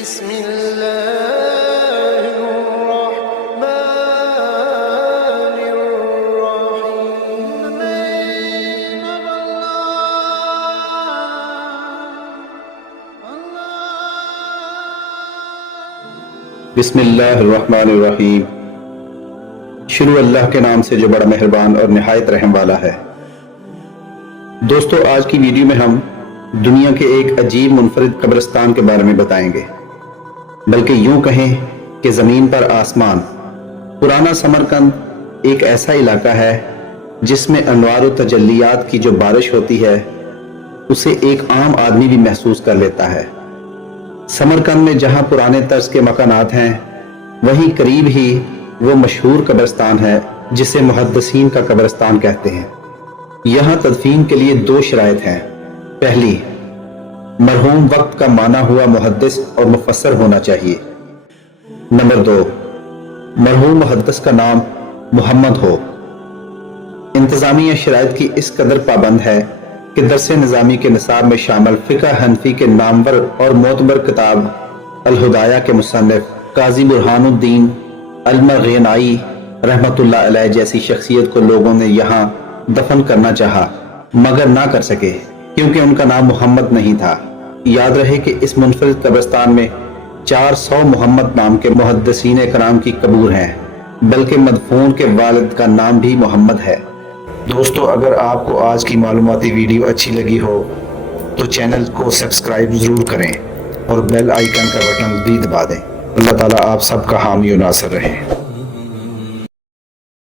بسم الله الرحمن الرحيم بسم اللہ الرحمن الرحیم۔ شروع اللہ کے نام سے جو بڑا مہربان اور نہایت رحم والا ہے۔ دوستو، آج کی ویڈیو میں ہم دنیا کے ایک عجیب منفرد قبرستان کے بارے میں بتائیں گے، بلکہ یوں کہیں کہ زمین پر آسمان۔ پرانا سمرقند ایک ایسا علاقہ ہے جس میں انوار و تجلیات کی جو بارش ہوتی ہے اسے ایک عام آدمی بھی محسوس کر لیتا ہے۔ سمرقند میں جہاں پرانے طرز کے مکانات ہیں، وہیں قریب ہی وہ مشہور قبرستان ہے جسے محدثین کا قبرستان کہتے ہیں۔ یہاں تدفین کے لیے دو شرائط ہیں۔ پہلی، مرحوم وقت کا مانا ہوا محدث اور مفسر ہونا چاہیے۔ نمبر دو، مرحوم محدث کا نام محمد ہو۔ انتظامیہ شرائط کی اس قدر پابند ہے کہ درس نظامی کے نصاب میں شامل فقہ حنفی کے نامور اور معتبر کتاب الہدایہ کے مصنف قاضی برہان الدین المرغینائی رحمۃ اللہ علیہ جیسی شخصیت کو لوگوں نے یہاں دفن کرنا چاہا مگر نہ کر سکے، کیونکہ ان کا نام محمد نہیں تھا۔ یاد رہے کہ اس منفرد قبرستان میں 400 محمد نام کے محدثین کرام کی قبور ہیں، بلکہ مدفون کے والد کا نام بھی محمد ہے۔ دوستو، اگر آپ کو آج کی معلوماتی ویڈیو اچھی لگی ہو تو چینل کو سبسکرائب ضرور کریں اور بیل آئیکن کا بٹن بھی دبا دیں۔ اللہ تعالیٰ آپ سب کا حامی و ناصر رہے۔